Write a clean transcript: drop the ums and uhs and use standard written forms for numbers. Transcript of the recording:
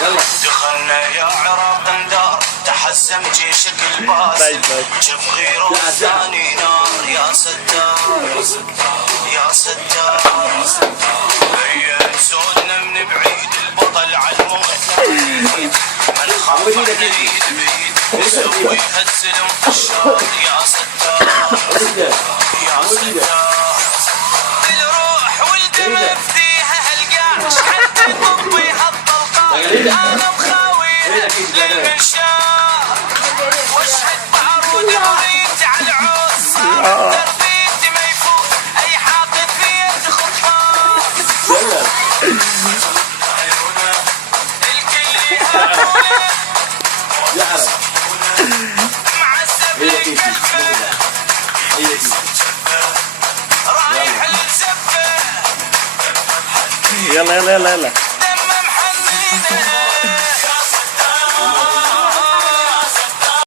لازم دخلنا يا عراق ندار تحسم جيشك الباسم شوف غيره ثاني نار يا ستار يا ستار هيا سودنا من بعيد البطل على الموت من خاف نريد بيد نسويها السلم في الشار يا ستار يا ستار الروح والدم فديها هالقاع حتى طبي هالطلقات انا مخاويها للمنشار واشهد بعرود مريت على العود صار تربيتي ما يفوت اي حاقد فيه خطفان الكل يهابونه معذب لك قلبه رايح الزفه يلا يلا يلا يلا دم محنينه